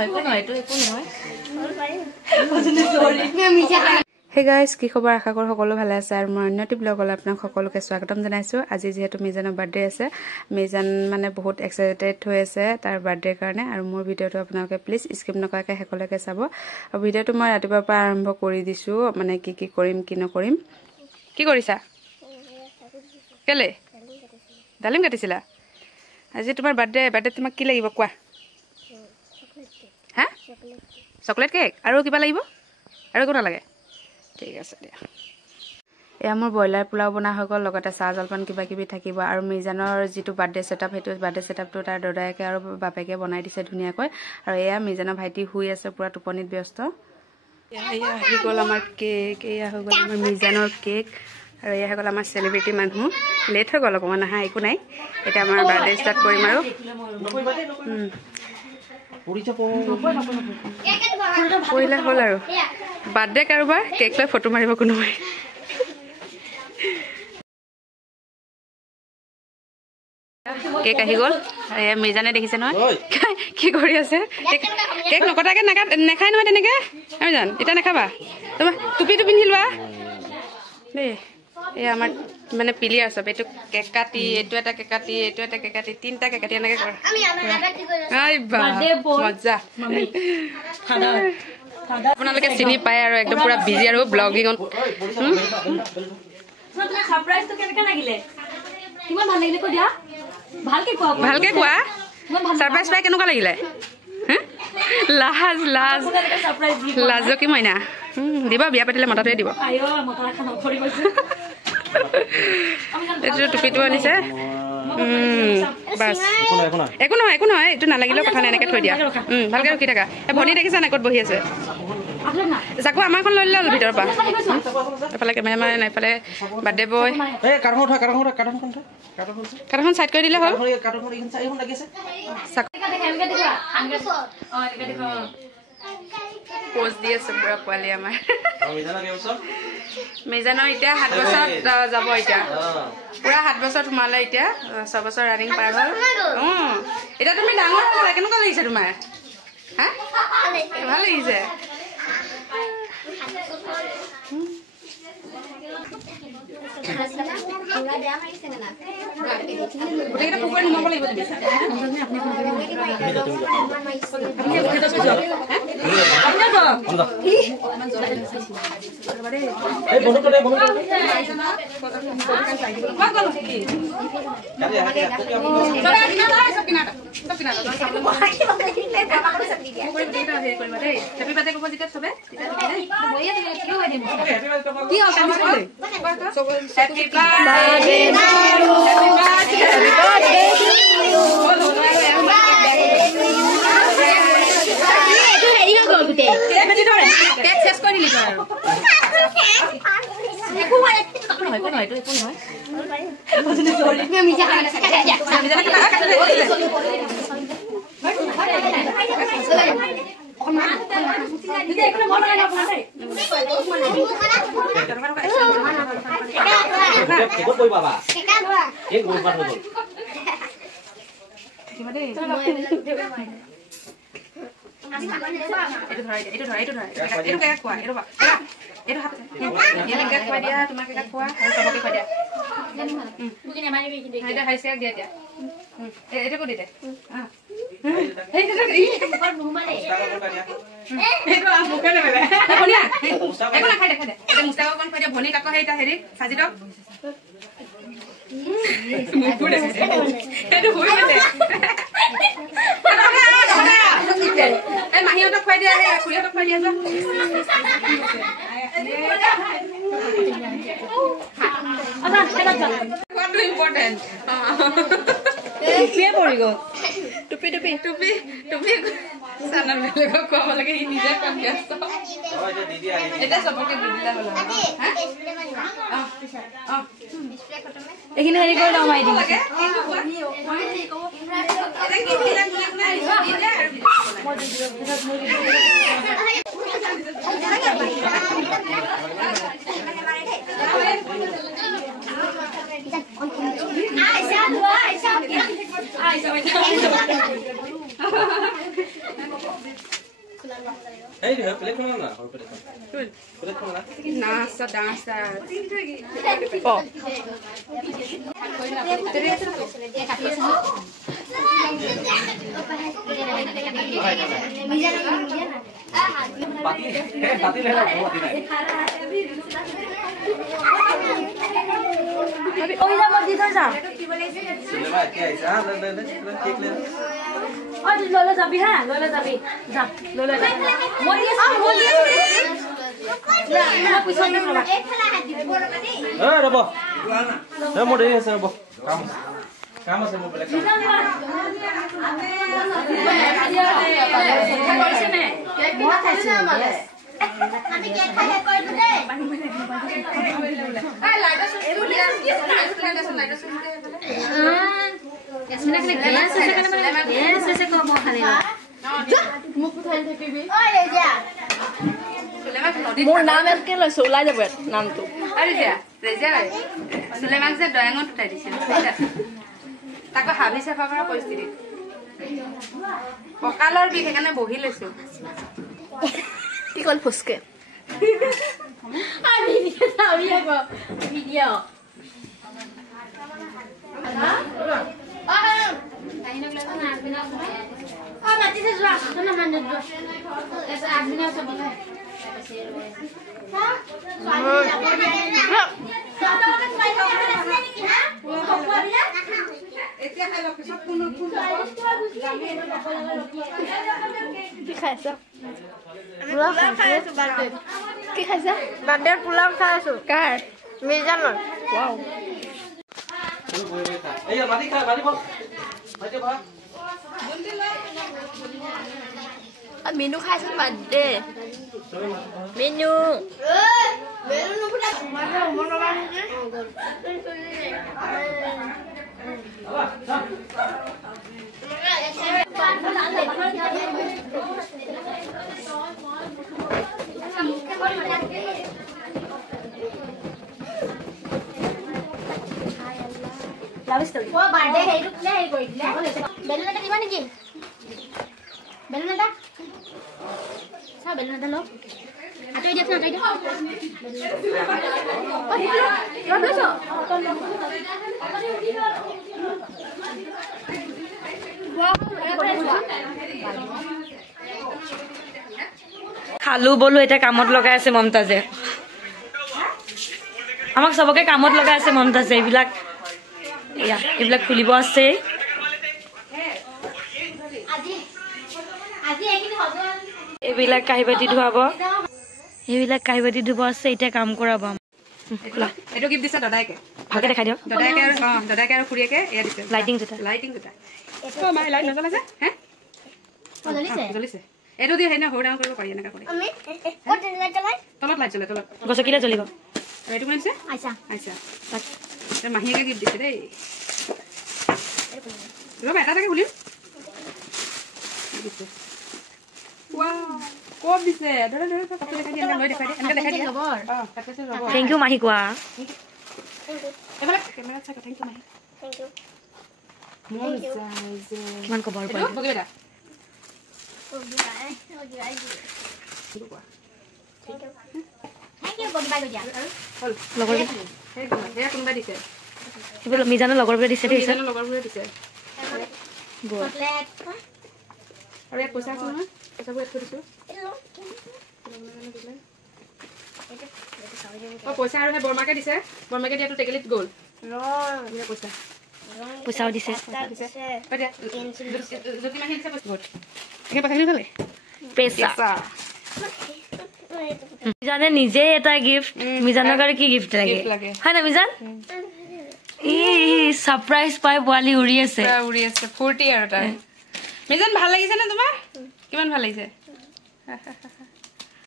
Hey guys, কি খবৰ আশা কৰো সকলো ভালে আছে আৰু মই অন্যটি ব্লগলৈ আপোনাক সকলোকে স্বাগতম জনাইছো আজি যেহেতু মিজানৰ বাৰ্থডে আছে মিজান মানে বহুত এক্সাইটেড হৈ আছে তাৰ বাৰ্থডে কাৰণে আৰু মোৰ ভিডিওটো আপোনালোকে প্লিজ স্কিপ নকৰাকৈ শেষলৈকে চাব আৰু ভিডিওটো মই ৰাতিপুৱাৰ পৰা আৰম্ভ কৰি দিছো মানে কি কৰিম কি নকৰিম কি কৰিছা কেলে ডালিম কাটিছিলা আজি তোমাৰ বাৰ্থডে তোমাক কি লাগিব কোৱা হা চকলেট কেক আৰু কিবা লাগিব আৰু একো নালাগে ঠিক আছে দিয়া এয়া মোৰ ব্ৰইলাৰ পোলাও বনা হৈ গ'ল লগতে চাহ জলপান কিবা কিবি থাকিব আৰু মিজানৰ যিটো বাৰ্থডে সেটআপ সেইটো বাৰ্থডে সেটআপটো তাৰ দদায়েকে আৰু বাপেকে বনাই দিছে ধুনীয়াকৈ আৰু এয়া মিজানৰ ভাইটি শুই আছে পুৰা টোপনিত ব্যস্ত এয়া আহি গ'ল আমাৰ কেক এয়া হৈ গ'ল আমাৰ মিজানৰ কেক আৰু এয়া হৈ গ'ল আমাৰ চেলিব্ৰিটি মানুহ লেট হৈ গ'ল অকণমান আহা একো নাই এতিয়া আমাৰ বাৰ্থডে ষ্টাৰ্ট কৰিম আৰু পঢ়িলে হ'ল আৰু বাৰ্থডে কাৰোবাৰ কেক লৈ ফটো মাৰিব কোনোবাই কেক আহি গ'ল এয়া মিজানে দেখিছে নহয় কি কৰি আছে কেক নকটাকে নেখায় নহয় তেনেকে আমি জান এতিয়া নেখাবা তোমাৰ টুপিটো পিন্ধি লোৱা দেই এয়া আমাৰ মানে প্লেয়াৰ চব এইটো কেক কাটি এইটো এটা কেক কাটি এইটো এটা কেক কাটি তিনিটা কেক কাটি এনেকে কৰা মজা আপোনালোকে চিনি পায় আৰু একদম পুৰা বিজি আৰু ব্লগিঙত ভালকে কোৱা ছাৰপ্ৰাইজ পাই কেনেকুৱা লাগিলে লাজকি মইনা দিবা বিয়া পাতিলে মতাটোৱে দিব এইটো টুপিটো আনিছে বাছ একো নহয় এইটো নালাগিলেও কথা নাই এনেকে থৈ দিয়া ভালকে ৰখি থাকা ভনী দেখিছা নাই ক'ত বহি আছে যাকো আমাৰখন লৈ ল'ল ভিতৰৰ পৰা এফালে কেমেৰামেন এফালে বাৰ্থডে বয় কাৰ্টনখন চাইড কৰি দিলে হ'ল পোজ দি আছে পুৰা পোৱালি আমাৰ মিজানৰ এতিয়া 7 বছৰ যাব এতিয়া পুৰা 7 বছৰ সোমালে এতিয়া 6 বছৰ ৰানিং পাৰ হ'ল এতিয়া তুমি ডাঙৰ হ'লা কেনেকুৱা লাগিছে তোমাৰ হা ভাল লাগিছে মাহীহঁতক খুৱাই দিয়া খুৰীহঁতক খুৱাই দিয়া ইম্পৰ্টেণ্ট টুপি টুপি টুপি টুপি চানাৰ বেলেগক খুৱাব লাগে সি নিজে কাম ব্যস্ত এতিয়া চবকে দি দিলা হ'ল এইখিনি হেৰি কৰি লওঁ মাৰি দিম এই রে প্লেট খানা না প্লেট খানা না ডান্সা ও বাতি বাতি লেলা বাতি নাই ওই না মত দিতে যা চলে ভাই কে আইছা লে কেক লে ওই ললে যাবি হ্যাঁ ললে যাবি যা ললে যা মরি না পয়সা নে বাবা এ রব এ মোড়ে আছে রব কাম আছে মোবাইল আমি কেক খাই কই দে এই লাইট ইয়াসমিনা কে গ্যাস আছে কেন মানে গ্যাস আছে কো মো খালি মুখ উঠাই থাকিবি ঐ রে যা মোর নাম এলকে লইছো ওলাই যাব নামটো আরে যা রেজা সুলেমাক যে ডয়াঙত উঠাই দিছিল তাকো হাবি চাফা কৰা পৰিস্থিতি কঁকালৰ বিষ সেইকাৰণে বহি লৈছো কি কল ফুসকে আমি ভিডিও চাবি আকৌ ভিডিও মাতি যে যোৱা না মান যোৱা এসে আদমিনা সব এতিয়া খাই লওক পিছত কোন কি খাইছা পোলাও খাইছো বাৰ্থডে কি খাইছা বাৰ্থডে পোলাও খাইছো কাৰ মিজানৰ ওয়াও এই মাটি খা বালি বল মাটি ভা মেনু খাইছো বাৰ্থডে মেনু বেলুন নুফুটা ও বাৰ্থডে হেইটো নে হেই কৰি দিলে বেলুন এটা দিবা নেকি বেলুন এটা চা বেলুন এটা লো আতই দিছ না আতই দিছ খালু বলো এটা কামত লগাই আছে মমতাজে আমাক সবকে কামত লগাই আছে মমতাজে এইবিলাক খুলিব আছে আজি এইখিনি হ'ব এইবিলাক কাহিবাতি ধুৱাব এইবিলাক কাহিবাতি ধুব আছে এতিয়া কাম কৰাব এইটো গিফ্ট দিছে দাদাইকে ভালকে দেখাই দিয়ক দাদাইকে আৰু খুৰীয়েকে এয়া দিছে লাইটিং যেটা লাইটিং দুটা মাই লাইট নজ্বলে যে হে জ্বলিছে এইটো দি সেইদিনা সৰু ডাঙৰ কৰিব পাৰি এনেকুৱা কৰি আমি ক'ত লাইট জ্বলাই তলত লাইট জ্বলে তলত গছকিলে জ্বলিব আৰু এইটো কোনে দিছে আইছা আচ্ছা মাহীয়েকে গিফ্ট দিছে দেই ৰ'বা এটা এটাকে খুলিম ক'ত দিছে ধৰে ধৰে কাপোৰ দেখাই দিয়া লৈ দেখাই দিয়া এনেকৈ দেখাই দিয়া অঁ কাপোৰ ৰ'ব থেংক ইউ মাহী কোৱা এইফালে কেমেৰাত চাই থেংক ইউ মাহী থ্যাংক ইউ মন যায় যে কিমান কবৰ এইটো পাৰি বগীবেটা থ্যাংক ইউ বগিবাই গদিয়া হ'ল লগৰ সেয়া কোনোবাই দিছে এইবোৰ মিজানৰ লগৰবোৰে দিছে দেই মিজানৰ লগৰবোৰে দিছে চকলেট আৰু ইয়াত পইচা আছে নহয় পইচাবোৰ ইয়াত থৈ দিছোঁ অঁ পইচা আৰু সেই বৰমাকে দিছে বৰমাকে দিয়াটো টেকেলিত গ'ল পইচা পইচাও দিছে জ্যোতি মাহী দিছে পইচা পইচাখিনি ভালে পেচা মিজানে নিজে এটা গিফ্ট মিজানৰ কাৰণে কি গিফ্ট লাগে হয় না মিজান ই সাৰপ্ৰাইজ পাই পোৱালি উৰি আছে ফূৰ্তি আৰু তাৰ মিজান ভাল লাগিছে নে তোমাৰ কিমান ভাল লাগিছে